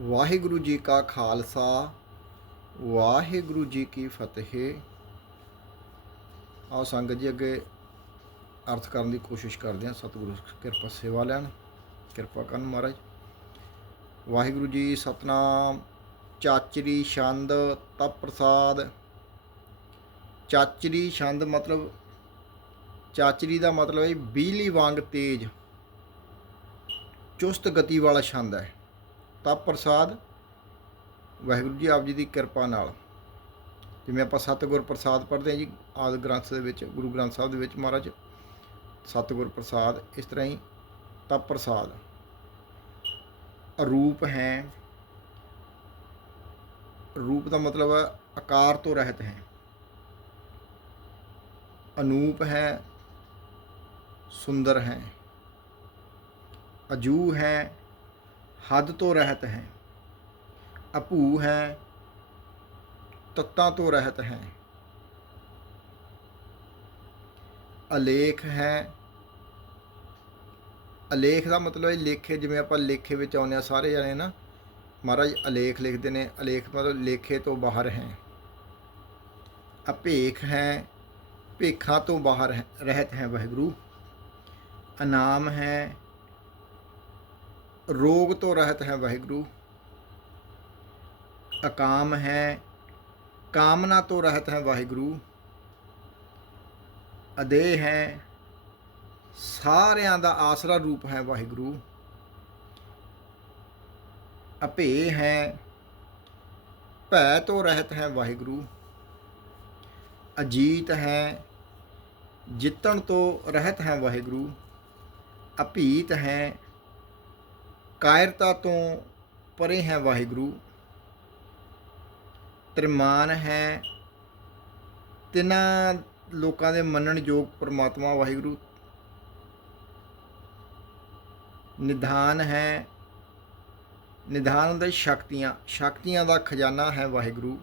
ਵਾਹਿਗੁਰੂ ਜੀ ਕਾ ਖਾਲਸਾ, ਵਾਹਿਗੁਰੂ ਜੀ ਕੀ ਫਤਿਹ। ਆਓ ਸੰਗਤ ਜੀ ਅੱਗੇ ਅਰਥ ਕਰਨ ਦੀ ਕੋਸ਼ਿਸ਼ ਕਰਦੇ ਹਾਂ। ਸਤਿਗੁਰੂ ਕਿਰਪਾ ਸੇਵਾ ਲੈਣ। ਕਿਰਪਾ ਕਰਨ ਮਹਾਰਾਜ। ਵਾਹਿਗੁਰੂ ਜੀ, ਸਤਨਾਮ। ਚਾਚਰੀ ਛੰਦ ਤਪ ਪ੍ਰਸਾਦ। ਚਾਚਰੀ ਛੰਦ ਮਤਲਬ, ਚਾਚਰੀ ਦਾ ਮਤਲਬ ਹੈ ਬਿਜਲੀ ਵਾਂਗ ਤੇਜ਼। ਚੁਸਤ ਗਤੀ ਵਾਲਾ ਛੰਦ ਹੈ। ਤਪ ਪ੍ਰਸਾਦ, ਵਾਹਿਗੁਰੂ ਜੀ ਆਪ ਜੀ ਦੀ ਕਿਰਪਾ ਨਾਲ। ਜਿਵੇਂ ਆਪਾਂ ਸਤਿਗੁਰ ਪ੍ਰਸਾਦ ਪੜ੍ਹਦੇ ਹਾਂ ਜੀ, ਆਦ ਗ੍ਰੰਥ ਦੇ ਵਿੱਚ, ਗੁਰੂ ਗ੍ਰੰਥ ਸਾਹਿਬ ਦੇ ਵਿੱਚ ਮਹਾਰਾਜ, ਸਤਿਗੁਰ ਪ੍ਰਸਾਦ, ਇਸ ਤਰ੍ਹਾਂ ਹੀ ਤਪ ਪ੍ਰਸਾਦ। ਰੂਪ ਹੈ। ਰੂਪ ਦਾ ਮਤਲਬ ਹੈ ਆਕਾਰ ਤੋਂ ਰਹਿਤ ਹੈ। ਅਨੂਪ ਹੈ। ਸੁੰਦਰ ਹੈ। ਅਜੂ ਹੈ। ਹੱਦ ਤੋਂ ਰਹਿਤ ਹੈ। ਅਭੂ ਹੈ, ਤੱਤਾਂ ਤੋਂ ਰਹਿਤ ਹੈ। ਅਲੇਖ ਹੈ। ਅਲੇਖ ਦਾ ਮਤਲਬ ਹੈ ਲੇਖੇ, ਜਿਵੇਂ ਆਪਾਂ ਲੇਖੇ ਵਿੱਚ ਆਉਂਦੇ ਆ ਸਾਰੇ ਜਣੇ ਨਾ, ਮਹਾਰਾਜ ਅਲੇਖ ਲਿਖਦੇ ਨੇ, ਅਲੇਖ ਮਤਲਬ ਲੇਖੇ ਤੋਂ ਬਾਹਰ ਹੈ। ਅਭੇਖ ਹੈ, ਭੇਖਾਂ ਤੋਂ ਬਾਹਰ ਹੈ, ਰਹਿਤ ਹੈ ਵਾਹਿਗੁਰੂ। ਅਨਾਮ ਹੈ ਰੋਗ ਤੋਂ ਰਹਿਤ ਹੈ ਵਾਹਿਗੁਰੂ। ਅਕਾਮ ਹੈ, ਕਾਮਨਾ ਤੋਂ ਰਹਿਤ ਹੈ ਵਾਹਿਗੁਰੂ। ਅਦੇ ਹੈ, ਸਾਰਿਆਂ ਦਾ ਆਸਰਾ ਰੂਪ ਹੈ ਵਾਹਿਗੁਰੂ। ਅਭੇ ਹੈ, ਭੈ ਤੋਂ ਰਹਿਤ ਹੈ ਵਾਹਿਗੁਰੂ। ਅਜੀਤ ਹੈ, ਜਿੱਤਣ ਤੋਂ ਰਹਿਤ ਹੈ ਵਾਹਿਗੁਰੂ। ਅਭੀਤ ਹੈ ਕਾਇਰਤਾ ਤੋਂ ਪਰੇ ਹੈ ਵਾਹਿਗੁਰੂ। ਤ੍ਰਿਮਾਨ ਹੈ। ਤਿੰਨਾਂ ਲੋਕਾਂ ਦੇ ਮੰਨਣ ਯੋਗ ਪ੍ਰਮਾਤਮਾ ਵਾਹਿਗੁਰੂ। ਨਿਧਾਨ ਹੈ। ਨਿਧਾਨ ਦੇ ਸ਼ਕਤੀਆਂ ਸ਼ਕਤੀਆਂ ਦਾ ਖਜ਼ਾਨਾ ਹੈ ਵਾਹਿਗੁਰੂ।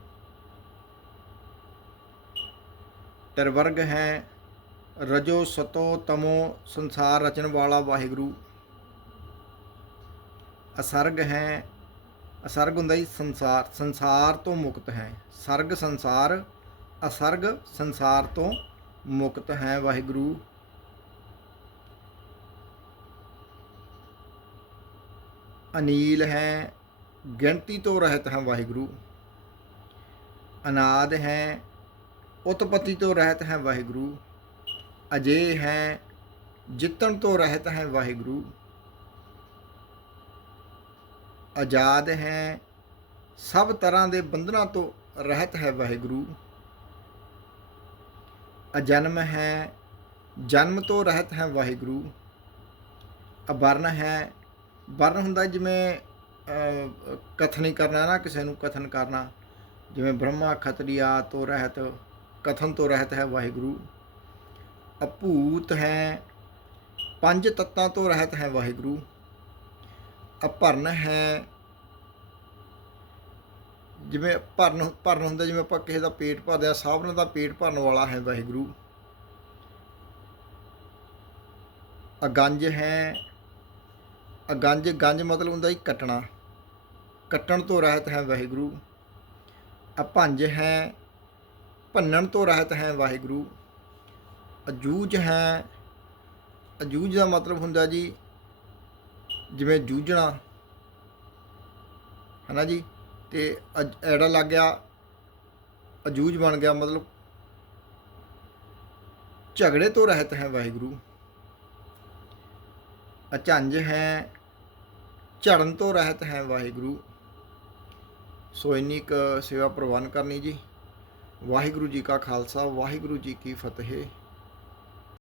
ਤਰਵਰਗ ਹੈ। ਰਜੋ ਸਤੋ ਤਮੋ ਸੰਸਾਰ ਰਚਨ ਵਾਲਾ ਵਾਹਿਗੁਰੂ। ਅਸਰਗ ਹੈ। ਅਸਰਗ ਹੁੰਦਾ ਹੀ ਸੰਸਾਰ ਸੰਸਾਰ ਤੋਂ ਮੁਕਤ ਹੈ। ਸਰਗ ਸੰਸਾਰ, ਅਸਰਗ ਸੰਸਾਰ ਤੋਂ ਮੁਕਤ ਹੈ ਵਾਹਿਗੁਰੂ। ਅਨੀਲ ਹੈ, ਗਿਣਤੀ ਤੋਂ ਰਹਿਤ ਹੈ ਵਾਹਿਗੁਰੂ। ਅਨਾਦ ਹੈ, ਉਤਪਤੀ ਤੋਂ ਰਹਿਤ ਹੈ ਵਾਹਿਗੁਰੂ। ਅਜੇ ਹੈ, ਜਿੱਤਣ ਤੋਂ ਰਹਿਤ ਹੈ ਵਾਹਿਗੁਰੂ। ਆਜ਼ਾਦ ਹੈ ਸਭ ਤਰ੍ਹਾਂ ਦੇ ਬੰਧਨਾਂ ਤੋਂ ਰਹਿਤ ਹੈ ਵਾਹਿਗੁਰੂ। ਅਜਨਮ ਹੈ ਜਨਮ ਤੋਂ ਰਹਿਤ ਹੈ ਵਾਹਿਗੁਰੂ। ਅਵਰਨ ਹੈ ਵਰਨ ਹੁੰਦਾ ਜਿਵੇਂ ਅਹ, ਕਥਨੀ ਕਰਨਾ ਨਾ ਕਿਸੇ ਨੂੰ ਕਥਨ ਕਰਨਾ। ਜਿਵੇਂ ਬ੍ਰਹਮਾ ਖਤਰੀਆ ਤੋਂ ਰਹਿਤ ਕਥਨ ਤੋਂ ਰਹਿਤ ਹੈ ਵਾਹਿਗੁਰੂ। ਅਭੂਤ ਹੈ ਪੰਜ ਤੱਤਾਂ ਤੋਂ ਰਹਿਤ ਹੈ ਵਾਹਿਗੁਰੂ। ਅਭਰਨ ਹੈ। ਜਿਵੇਂ ਭਰਨ ਭਰਨ ਹੁੰਦਾ, ਜਿਵੇਂ ਆਪਾਂ ਕਿਸੇ ਦਾ ਪੇਟ ਭਰਦੇ ਆ, ਸਾਵਰਨ ਦਾ ਪੇਟ ਭਰਨ ਵਾਲਾ ਹੈ ਵਾਹਿਗੁਰੂ। ਅਗੰਜ ਹੈ। ਅਗੰਜ ਗੰਜ ਮਤਲਬ ਹੁੰਦਾ ਹੀ ਕੱਟਣਾ। ਕੱਟਣ ਤੋਂ ਰਹਿਤ ਹੈ ਵਾਹਿਗੁਰੂ। ਅਭੰਜ ਹੈ। ਭੰਨਣ ਤੋਂ ਰਹਿਤ ਹੈ ਵਾਹਿਗੁਰੂ। ਅਜੂਜ ਹੈ। ਅਜੂਜ ਦਾ ਮਤਲਬ ਹੁੰਦਾ ਜੀ ਜਿਵੇਂ ਜੂਝਣਾ। ਹਨਾ ਜੀ? ਤੇ ਅਜ- ਐੜਾ ਲੱਗ ਗਿਆ ਅਜੂਜ ਬਣ ਗਿਆ, ਮਤਲਬ ਝਗੜੇ ਤੋਂ ਰਹਿਤ ਹੈ ਵਾਹਿਗੁਰੂ। ਅਚੰਜ ਹੈ, ਝੜਨ ਤੋਂ ਰਹਿਤ ਹੈ ਵਾਹਿਗੁਰੂ। ਸੋ ਇੰਨੀ ਕੁ ਸੇਵਾ ਪ੍ਰਵਾਨ ਕਰਨੀ ਜੀ। ਵਾਹਿਗੁਰੂ ਜੀ ਕਾ ਖਾਲਸਾ, ਵਾਹਿਗੁਰੂ ਜੀ ਕੀ ਫਤਿਹ।